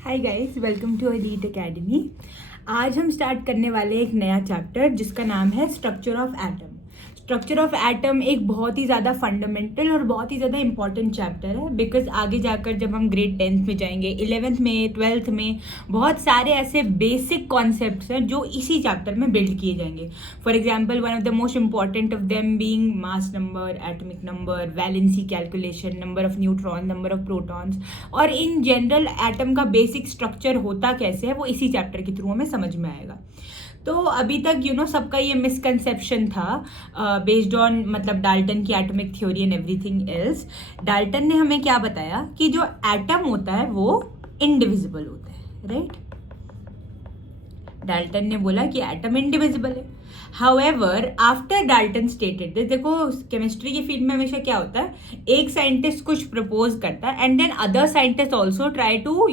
Hi guys, welcome to Elite Academy. आज हम start करने वाले एक नया चैप्टर जिसका नाम है structure of atom. Structure of atom एक बहुत ही ज़्यादा फंडामेंटल और बहुत ही ज़्यादा इंपॉर्टेंट चैप्टर है, बिकॉज आगे जाकर जब हम ग्रेड 10th में जाएंगे, 11th में, 12th में, बहुत सारे ऐसे बेसिक कॉन्सेप्ट्स हैं जो इसी चैप्टर में बिल्ड किए जाएंगे। For example, one of the most important of them being mass number, atomic number, valency calculation, number of neutron, number of protons, और इन जनरल एटम का बेसिक स्ट्रक्चर होता कैसे है वो इसी चैप्टर के थ्रू हमें समझ में आएगा। तो अभी तक सबका ये मिसकंसेप्शन था बेस्ड ऑन मतलब डाल्टन की atomic theory and everything else. Dalton ने हमें क्या बताया कि जो एटम होता है वो इंडिविजिबल होता है, राइट? डाल्टन ने बोला कि एटम इंडिविजिबल है। However after Dalton stated this, देखो केमिस्ट्री की फील्ड में हमेशा क्या होता है, एक साइंटिस्ट कुछ प्रपोज करता है and then other scientist also try to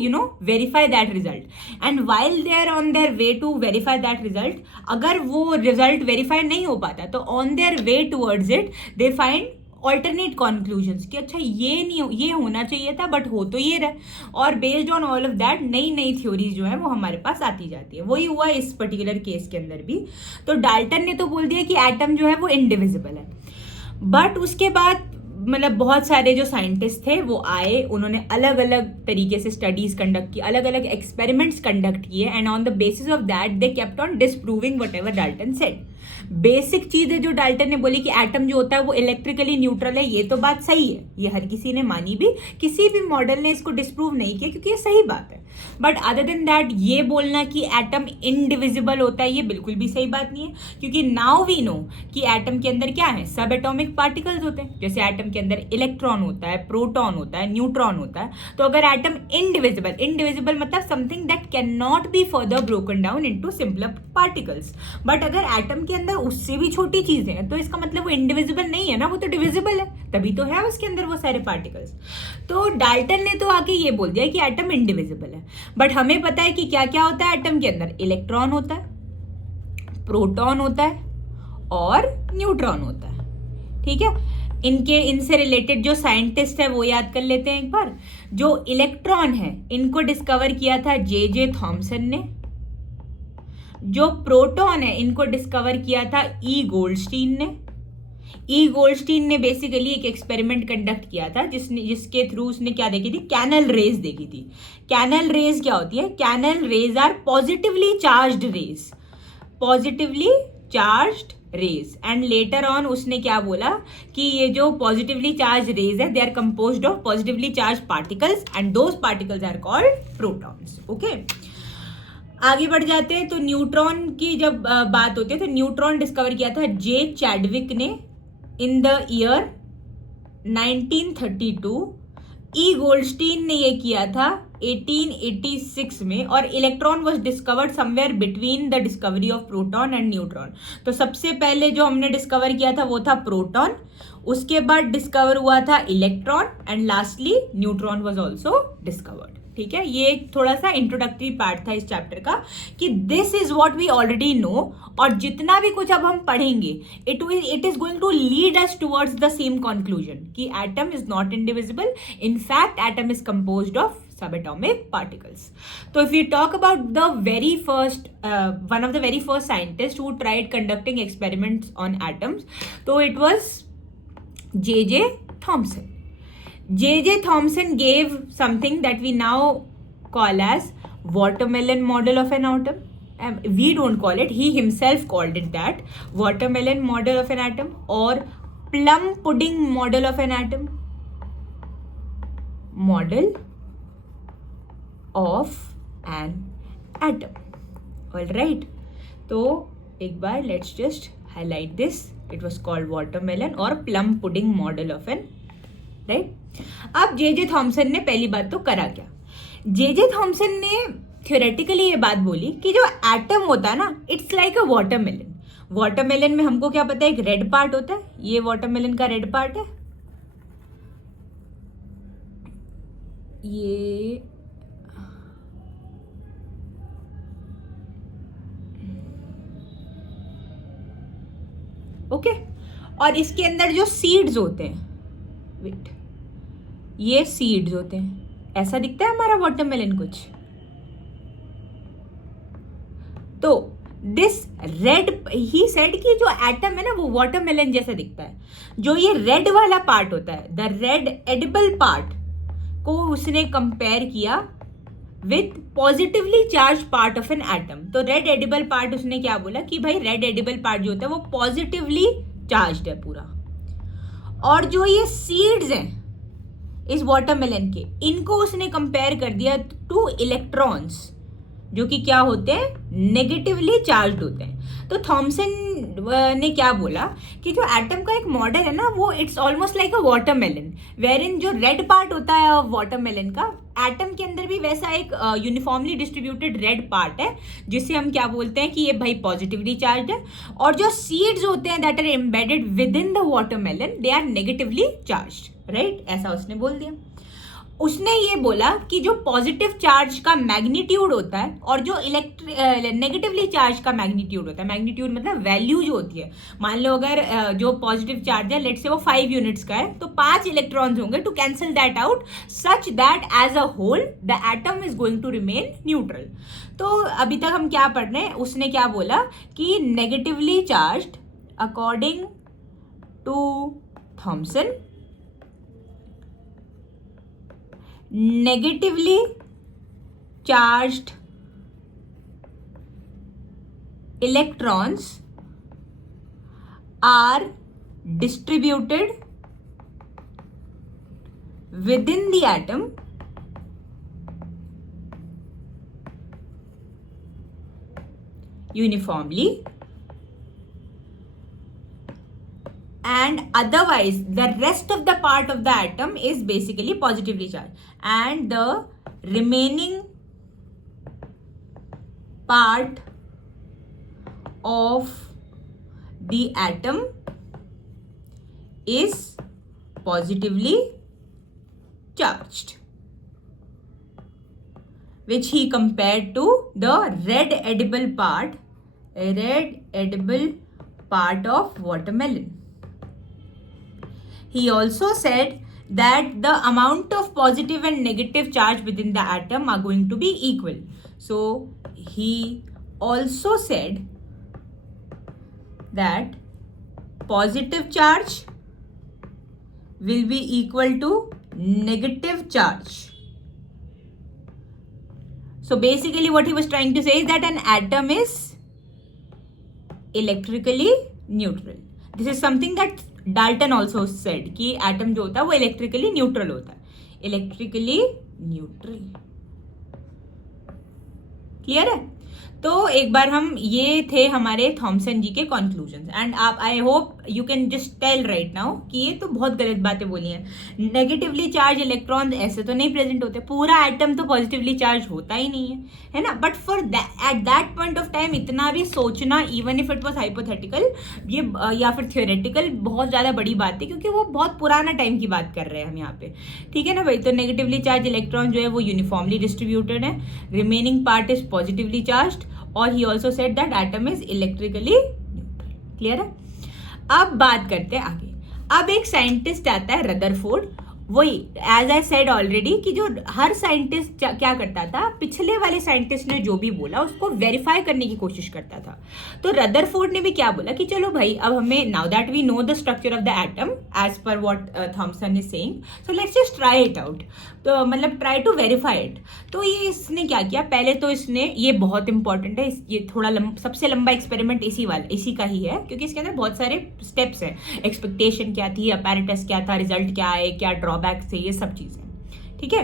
verify that result, and while they are on their way to verify that result, अगर वो रिजल्ट वेरीफाई नहीं हो पाता तो on their way towards it they find alternate conclusions कि अच्छा ये होना चाहिए था बट हो तो ये रहा, और based on all of that नई नई थ्योरीज जो है वो हमारे पास आती जाती है। वही हुआ इस पर्टिकुलर केस के अंदर भी। तो डाल्टन ने तो बोल दिया कि एटम जो है वो इंडिविजिबल है, बट उसके बाद मतलब बहुत सारे जो साइंटिस्ट थे वो आए, उन्होंने अलग अलग तरीके से स्टडीज कंडक्ट की, अलग अलग एक्सपेरिमेंट्स कंडक्ट किए, and on the basis of that they kept on disproving whatever Dalton said. Basic चीज है जो डाल्टन ने बोली कि एटम जो होता है वो इलेक्ट्रिकली न्यूट्रल है, ये तो बात सही है, ये हर किसी ने मानी भी, किसी भी मॉडल ने इसको डिसप्रूव नहीं किया क्योंकि ये सही बात है। बट अदर देन दैट ये बोलना कि एटम इनडिविजिबल होता है ये बिल्कुल भी सही बात नहीं है, क्योंकि नाउ वी नो कि एटम के अंदर क्या है, सब एटॉमिक पार्टिकल्स होते हैं। जैसे एटम के अंदर इलेक्ट्रॉन होता है, प्रोटॉन होता है, न्यूट्रॉन होता है। तो अगर एटम इनडिविजिबल मतलब something that can not be further broken down into simpler particles, but अगर एटम के अंदर उससे भी छोटी चीजें हैं तो इसका मतलब वो इंडिविजिबल नहीं है ना, वो तो डिविजिबल है, तभी तो है उसके अंदर वो सारे पार्टिकल्स। तो डाल्टन ने तो आके ये बोल दिया कि एटम इंडिविजिबल है, बट हमें पता है कि क्या क्या होता है एटम के अंदर, इलेक्ट्रॉन होता है, प्रोटॉन होता है और न्यूट्रॉन होता है। ठीक है, इनसे रिलेटेड जो साइंटिस्ट है वो याद कर लेते हैं एक बार। जो इलेक्ट्रॉन है इनको डिस्कवर किया था जे थॉमसन ने। जो प्रोटॉन है इनको डिस्कवर किया था गोल्डस्टीन ने। गोल्डस्टीन ने बेसिकली एक एक्सपेरिमेंट कंडक्ट किया था जिसके थ्रू उसने क्या देखी थी, कैनल रेज देखी थी। कैनल रेज क्या होती है? Canal rays are positively charged rays, positively charged rays. And later on उसने क्या बोला कि ये जो पॉजिटिवली चार्ज रेज है they are composed of positively charge particles and those particles are called protons. Okay, आगे बढ़ जाते हैं। तो न्यूट्रॉन की जब बात होती है तो न्यूट्रॉन डिस्कवर किया था जे चैडविक ने इन द ईयर 1932। गोल्डस्टीन ने ये किया था 1886 में, और electron was discovered somewhere between the discovery of proton and neutron. तो सबसे पहले जो हमने डिस्कवर किया था वो था प्रोटॉन, उसके बाद डिस्कवर हुआ था electron, and lastly neutron was also discovered. ठीक है, ये थोड़ा सा इंट्रोडक्टरी पार्ट था इस चैप्टर का कि this is what we already know, और जितना भी कुछ अब हम पढ़ेंगे it is going to lead us towards the same conclusion कि atom is not indivisible, in fact atom is composed of subatomic particles. So if we talk about the very first one of the very first scientists who tried conducting experiments on atoms, so it was J.J. Thomson. J.J. Thomson gave something that we now call as watermelon model of an atom. We don't call it, he himself called it that, watermelon model of an atom or plum pudding model of an atom, model of an atom. All right, तो एक बार let's just highlight this. It was called watermelon or plum pudding model of an, right? अब J Thomson ने पहली बात तो करा क्या, J Thomson ने थियोरेटिकली ये बात बोली कि जो एटम होता है ना, it's like a watermelon. Watermelon में हमको क्या पता है, एक रेड पार्ट होता है, ये वाटरमेलन का रेड पार्ट है, ये ओके, और इसके अंदर जो सीड्स होते हैं, वेट, ये सीड्स होते हैं, ऐसा दिखता है हमारा वाटरमेलन कुछ, तो दिस रेड, ही सेड कि जो एटम है ना वो वाटरमेलन जैसा दिखता है. जो ये रेड वाला पार्ट होता है, द रेड एडिबल पार्ट को उसने कंपेयर किया with positively charge part of an atom. तो रेड एडिबल पार्ट उसने क्या बोला कि भाई रेड एडिबल पार्ट जो होता है वो पॉजिटिवली चार्ज्ड है पूरा. और जो ये सीड्स हैं इस वाटरमेलन के, इनको उसने कंपेयर कर दिया टू इलेक्ट्रॉन्स जो कि क्या होते हैं, नेगेटिवली चार्ज्ड होते हैं. तो थॉमसन ने क्या बोला कि जो एटम का एक मॉडल है ना वो it's almost like a watermelon, where in जो रेड पार्ट होता है वाटरमेलन का, एटम के अंदर भी वैसा एक यूनिफॉर्मली डिस्ट्रीब्यूटेड रेड पार्ट है जिसे हम क्या बोलते हैं कि ये भाई पॉजिटिवली चार्ज है. और जो सीड्स होते हैं that are embedded within the watermelon they are negatively charge. Right, ऐसा उसने बोल दिया. उसने ये बोला कि जो पॉजिटिव चार्ज का मैग्नीट्यूड होता है और जो नेगेटिवली चार्ज का मैग्नीट्यूड होता है, मैग्नीट्यूड मतलब वैल्यू जो होती है, मान लो अगर जो पॉजिटिव चार्ज है लेट्स से वो 5 यूनिट्स का है तो 5 इलेक्ट्रॉन्स होंगे to cancel that out such that as a whole the atom is going to remain neutral. तो अभी तक हम क्या पढ़ रहे हैं, उसने क्या बोला कि negatively charged according to Thomson, negatively charged electrons are distributed within the atom uniformly, and otherwise the rest of the part of the atom is basically positively charged and the remaining part of the atom is positively charged, which he compared to the red edible part of watermelon. He also said that the amount of positive and negative charge within the atom are going to be equal. So he also said that positive charge will be equal to negative charge. So basically what he was trying to say is that an atom is electrically neutral. This is something that Dalton also said कि atom जो होता है वो electrically neutral होता है. Electrically neutral, clear है. तो एक बार हम, ये थे हमारे थॉमसन जी के कॉन्क्लूजन. एंड आप, I hope you can just tell right now कि ये तो बहुत गलत बातें बोली हैं. नेगेटिवली चार्ज इलेक्ट्रॉन ऐसे तो नहीं प्रेजेंट होते, पूरा एटम तो पॉजिटिवली चार्ज होता ही नहीं है ना. But for at that point of time इतना भी सोचना, even if it was hypothetical ये या फिर थियोरेटिकल, बहुत ज़्यादा बड़ी बात है क्योंकि वो बहुत पुराना टाइम की बात कर रहे हैं हम यहाँ पे. ठीक है ना भाई. तो नेगेटिवली चार्ज इलेक्ट्रॉन जो है वो यूनिफॉर्मली डिस्ट्रीब्यूटेड है, remaining part is positively charge, और ही also said that atom is electrically neutral. Clear है. अब बात करते हैं आगे. अब एक साइंटिस्ट आता है रदरफोर्ड. वही एज आई सेड ऑलरेडी कि जो हर साइंटिस्ट क्या करता था, पिछले वाले साइंटिस्ट ने जो भी बोला उसको वेरीफाई करने की कोशिश करता था. तो रदरफोर्ड ने भी क्या बोला कि चलो भाई अब हमें, now that we know the structure of the atom as per what Thomson is saying, so let's just try it out. तो मतलब ट्राई टू वेरीफाई इट. तो ये इसने क्या किया, पहले तो इसने, ये बहुत इंपॉर्टेंट है, ये थोड़ा सबसे लंबा एक्सपेरिमेंट इसी का ही है क्योंकि इसके अंदर बहुत सारे स्टेप्स हैं. एक्सपेक्टेशन क्या थी, अपैरेटस क्या था, रिजल्ट क्या आए, क्या ड्रॉबैक थे, ये सब चीजें. ठीक है.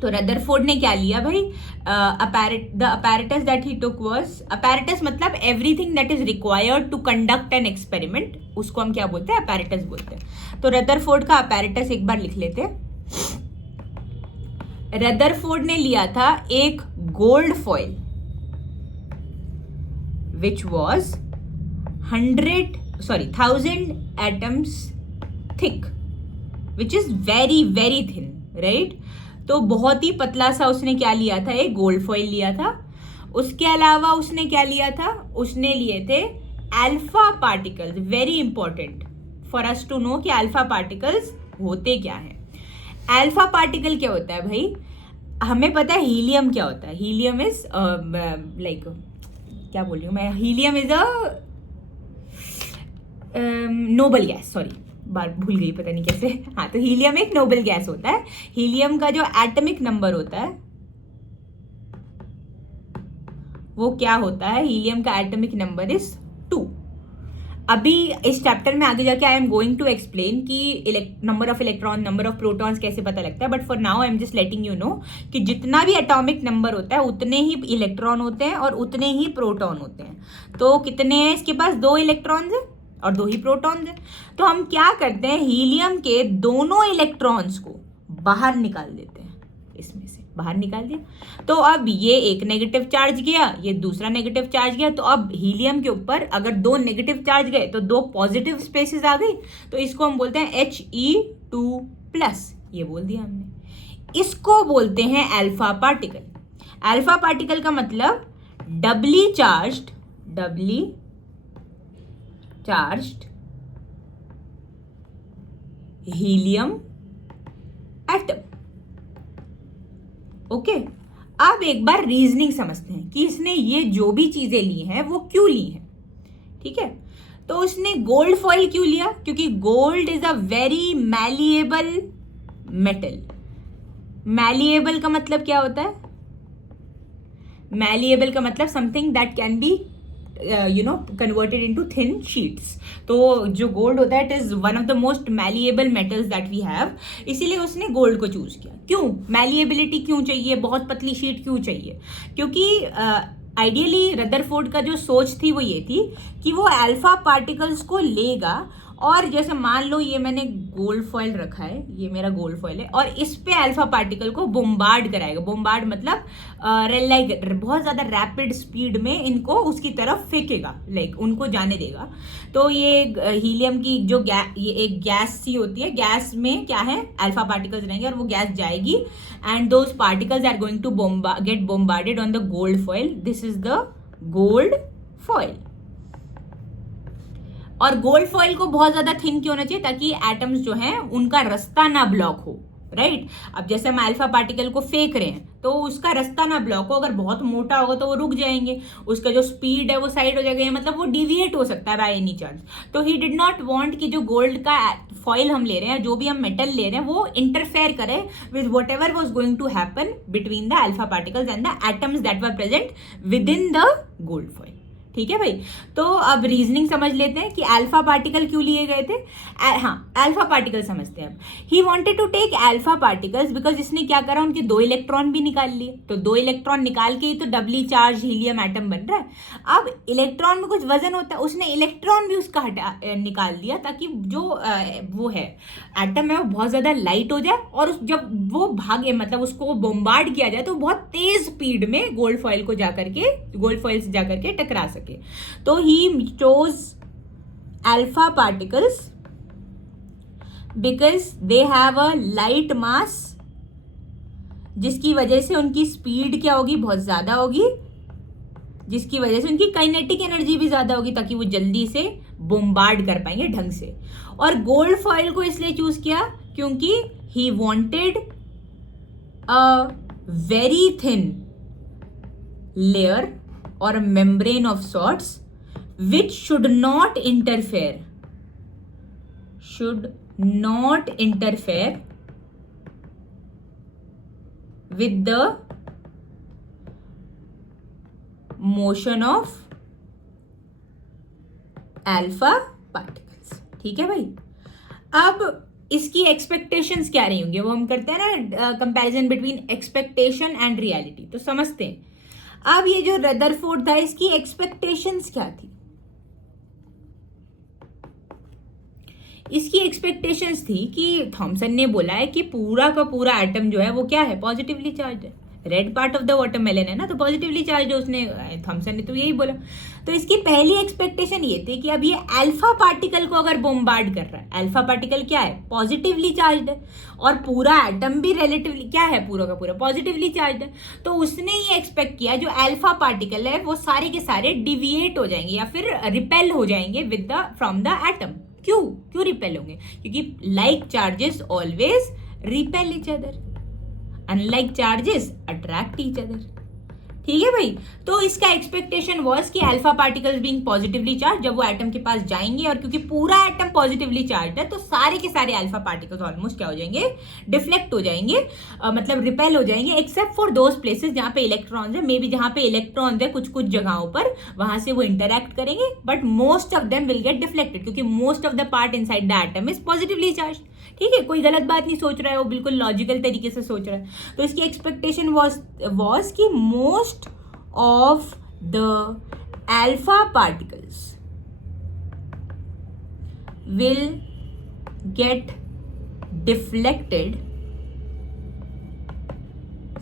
तो रदरफोर्ड ने क्या लिया भाई, the apparatus that he took was, apparatus मतलब everything that is required to conduct an experiment, उसको हम क्या बोलते हैं, अपैरेटस बोलते हैं. तो रदरफोर्ड का अपैरेटस एक बार लिख लेते हैं. रदरफोर्ड ने लिया था एक gold foil which was 1000 atoms thick, which is very very thin, right. तो बहुत ही पतला सा उसने क्या लिया था, एक गोल्ड फॉइल लिया था. उसके अलावा उसने क्या लिया था, उसने लिए थे alpha particles. Very important for us to know कि अल्फा पार्टिकल्स होते क्या हैं. अल्फा पार्टिकल क्या होता है भाई, हमें पता है हीलियम क्या होता है. हीलियम इज लाइक क्या बोल रही हूँ मैं, helium is a noble gas, sorry बार भूल गई पता नहीं कैसे। हाँ, तो हीलियम एक नोबल गैस होता है। हीलियम का जो एटॉमिक नंबर होता है वो क्या होता है, हीलियम का एटॉमिक नंबर इज 2। अभी इस चैप्टर में आगे जाके I am going to explain कि number of electron, number of protons कैसे पता लगता है, but for now I am just letting you know कि जितना भी एटॉमिक नंबर होता है उतने ही इलेक्ट्रॉन होते हैं और उतने ही प्रोटॉन होते हैं। तो कितने हैं इसके पास, 2 इलेक्ट्रॉन्स हैं और 2 ही प्रोटॉन्स हैं। तो हम क्या करते हैं, हीलियम के दोनों इलेक्ट्रॉन्स को बाहर निकाल देते हैं, इसमें से बाहर निकाल दिया। तो अब ये एक नेगेटिव चार्ज गया, ये दूसरा नेगेटिव चार्ज गया। तो अब हीलियम के ऊपर अगर 2 नेगेटिव चार्ज गए तो 2 पॉजिटिव स्पेसेस आ गई। तो इसको हम बोलते हैं He2+, ये बोल दिया हमने। इसको बोलते हैं अल्फा पार्टिकल। अल्फा पार्टिकल का मतलब डबली चार्ज्ड हीलियम एटम। ओके, अब एक बार रीजनिंग समझते हैं कि इसने ये जो भी चीजें ली हैं वो क्यों ली हैं। ठीक है, तो उसने गोल्ड फॉइल क्यों लिया, क्योंकि gold is a very malleable metal. Malleable का मतलब क्या होता है, मैलिएबल का मतलब something that can be converted into thin sheets. तो जो गोल्ड होता है it is one of the most malleable metals that we have, इसीलिए उसने गोल्ड को चूज किया। क्यों मैलिएबिलिटी क्यों चाहिए, बहुत पतली शीट क्यों चाहिए, क्योंकि आइडियली रदरफोर्ड का जो सोच थी वो ये थी कि वो अल्फा पार्टिकल्स को लेगा और जैसे मान लो ये मैंने गोल्ड फॉइल रखा है, ये मेरा गोल्ड फॉइल है, और इस पे अल्फा पार्टिकल को बोम्बार्ड कराएगा। बोम्बार्ड मतलब लाइक बहुत ज्यादा रैपिड स्पीड में इनको उसकी तरफ फेंकेगा, लाइक उनको जाने देगा। तो ये हीलियम की जो ये एक गैस सी होती है, गैस में क्या है, अल्फा पार्टिकल्स रहेंगे और वो गैस जाएगी and those particles are going to get bombarded on the gold foil. This is the gold foil. और गोल्ड फॉइल को बहुत ज्यादा थिन क्यों होना चाहिए, ताकि एटम्स जो हैं उनका रास्ता ना ब्लॉक हो, राइट। अब जैसे हम अल्फा पार्टिकल को फेंक रहे हैं तो उसका रास्ता ना ब्लॉक हो, अगर बहुत मोटा होगा तो वो रुक जाएंगे, उसका जो स्पीड है वो साइड हो जाएगा, मतलब वो डिविएट हो सकता है बाय एनी चांस। तो ही डिड नॉट वांट कि जो गोल्ड का फॉइल हम ले रहे हैं, जो भी हम मेटल ले रहे हैं, वो इंटरफेयर करे with whatever was going to happen between the alpha particles and the atoms that were present within the gold foil. ठीक है भाई, तो अब रीजनिंग समझ लेते हैं कि अल्फा पार्टिकल क्यों लिए गए थे। हाँ, अल्फा पार्टिकल समझते हैं अब। He wanted to take alpha particles because इसने क्या करा, उनके 2 इलेक्ट्रॉन भी निकाल लिए। तो 2 इलेक्ट्रॉन निकाल के ही तो डबली चार्ज हीलियम एटम बन रहा है। अब इलेक्ट्रॉन में कुछ वजन होता है, उसने इलेक्ट्रॉन भी उसका निकाल दिया ताकि जो वो है एटम है वो बहुत ज्यादा लाइट हो जाए और जब वो भागे, मतलब उसको बोम्बार्ड किया जाए तो बहुत तेज स्पीड में गोल्ड फॉइल से जाकर के टकरा सके। तो he chose alpha particles because they have a light mass, जिसकी वजह से उनकी स्पीड क्या होगी, बहुत ज्यादा होगी, जिसकी वजह से उनकी काइनेटिक एनर्जी भी ज्यादा होगी ताकि वो जल्दी से बोम्बार्ड कर पाएंगे ढंग से। और गोल्ड फॉइल को इसलिए चूज किया क्योंकि he wanted a very thin layer or a membrane of sorts which should not interfere with the motion of alpha particles। ठीक है भाई, अब इसकी एक्सपेक्टेशंस क्या रही होंगी, वो हम करते हैं ना comparison between expectation and reality. तो समझते हैं अब ये जो रदरफोर्ड था इसकी एक्सपेक्टेशंस क्या थी। इसकी एक्सपेक्टेशंस थी कि थॉमसन ने बोला है कि पूरा का पूरा एटम जो है वो क्या है, पॉजिटिवली चार्ज है। Red part of the watermelon है ना, तो पॉजिटिवली चार्ज है, उसने थॉमसन ने तो यही बोला। तो इसकी पहली एक्सपेक्टेशन ये थी कि अब ये अल्फा पार्टिकल को अगर बोम्बार्ड कर रहा है, अल्फा पार्टिकल क्या है, पॉजिटिवली चार्ज है, और पूरा एटम भी रिलेटिवली क्या है, पूरा का पूरा पॉजिटिवली चार्ज है। तो उसने ये एक्सपेक्ट किया जो अल्फा पार्टिकल है वो सारे के सारे डिविएट हो जाएंगे या फिर रिपेल हो जाएंगे फ्रॉम द एटम। क्यों रिपेल होंगे, क्योंकि like charges always repel each other, unlike charges attract each other. ठीक है भाई। तो इसका एक्सपेक्टेशन वॉज कि alpha particles being positively charge, जब वो एटम के पास जाएंगे और क्योंकि पूरा एटम पॉजिटिवली चार्ज है तो सारे के सारे अल्फा पार्टिकल्स ऑलमोस्ट क्या हो जाएंगे, डिफ्लेक्ट हो जाएंगे, मतलब रिपेल हो जाएंगे, एक्सेप्ट फॉर दोज प्लेसेस जहां पे इलेक्ट्रॉन्स है। मे बी जहां पे इलेक्ट्रॉन्स है कुछ कुछ जगहों पर वहां से वो इंटरैक्ट करेंगे, but most of them will get deflected क्योंकि most of the part inside the atom is positively charge. ठीक है, कोई गलत बात नहीं सोच रहा है, वो बिल्कुल लॉजिकल तरीके से सोच रहा है। तो इसकी एक्सपेक्टेशन वॉज कि most of the alpha particles will get deflected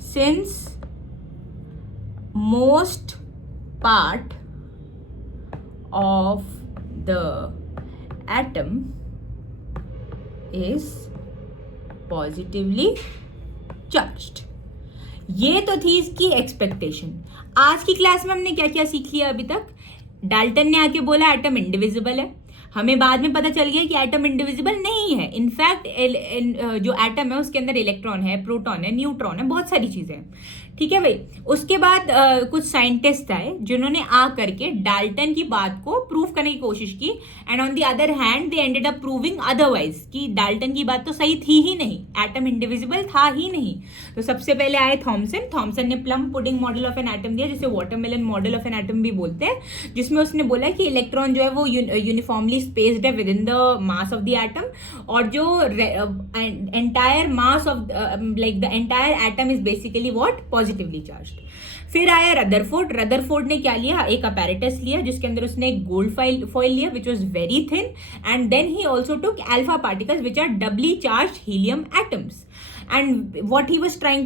since most part of the atom is positively charged। ये तो थी इसकी एक्सपेक्टेशन। आज की क्लास में हमने क्या क्या सीख लिया अभी तक? डाल्टन ने आके बोला एटम इंडिविजिबल है, हमें बाद में पता चल गया कि एटम इंडिविजिबल नहीं है। इनफैक्ट जो एटम है उसके अंदर इलेक्ट्रॉन है, प्रोटॉन है, न्यूट्रॉन है, बहुत सारी चीजें हैं। ठीक है भाई। उसके बाद कुछ साइंटिस्ट आए जिन्होंने आ करके डाल्टन की बात को प्रूव करने की कोशिश की, and on the other hand they ended up proving otherwise कि डाल्टन की बात तो सही थी ही नहीं, एटम इंडिविजिबल था ही नहीं। तो सबसे पहले आए थॉमसन ने plum pudding model of an atom दिया, जिसे watermelon model of an atom भी बोलते हैं, जिसमें उसने बोला कि इलेक्ट्रॉन जो है वो यूनिफॉर्मली स्पेस्ड है with in the mass of the atom, और जो entire mass of like the entire atom is basically what, positively charged. फिर आया रदरफोर्ड ने क्या लिया, एक अपैरेटस लिया जिसके अंदर उसने एक गोल्ड फॉइल लिया which was very thin, and then he also took alpha particles which are doubly charged helium atoms. And what he was going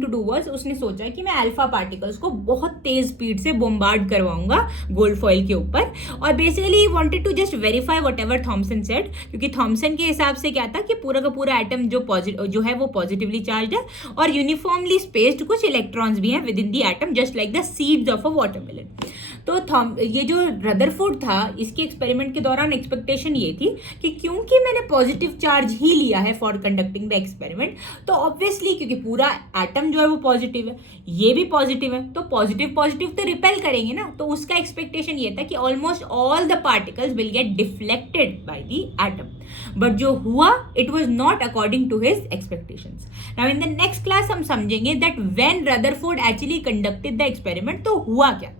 to do was, उसने सोचा कि मैं अल्फा पार्टिकल्स को बहुत तेज स्पीड से बोम्बार्ड करवाऊंगा गोल्ड फॉइल के ऊपर, और basically he wanted to just verify whatever Thomson said, क्योंकि थॉमसन के हिसाब से क्या था कि पूरा का पूरा एटम जो है वो पॉजिटिवली चार्ज है और यूनिफॉर्मली स्पेस्ड कुछ इलेक्ट्रॉन्स भी हैं with in the atom just like the seeds of a watermelon. तो ये जो रदरफोर्ड था, इसके एक्सपेरिमेंट के दौरान एक्सपेक्टेशन ये थी कि क्योंकि मैंने पॉजिटिव चार्ज ही लिया है फॉर कंडक्टिंग द एक्सपेरिमेंट, तो ऑब्वियसली क्योंकि पूरा एटम जो है वो पॉजिटिव है, ये भी पॉजिटिव है, तो पॉजिटिव तो रिपेल करेंगे ना। तो उसका एक्सपेक्टेशन ये था कि almost all the particles will get deflected by the atom, but जो हुआ it was not according to his expectations. Now in the next class हम समझेंगे that when Rutherford actually conducted the experiment तो हुआ क्या।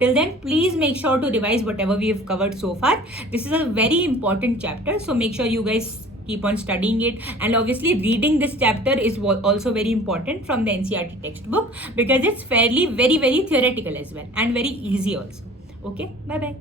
Till then, please make sure to revise whatever we have covered so far. This is a very important chapter, so make sure you guys keep on studying it, and obviously reading this chapter is also very important from the NCERT textbook because it's fairly very theoretical as well and very easy also. Okay, bye bye.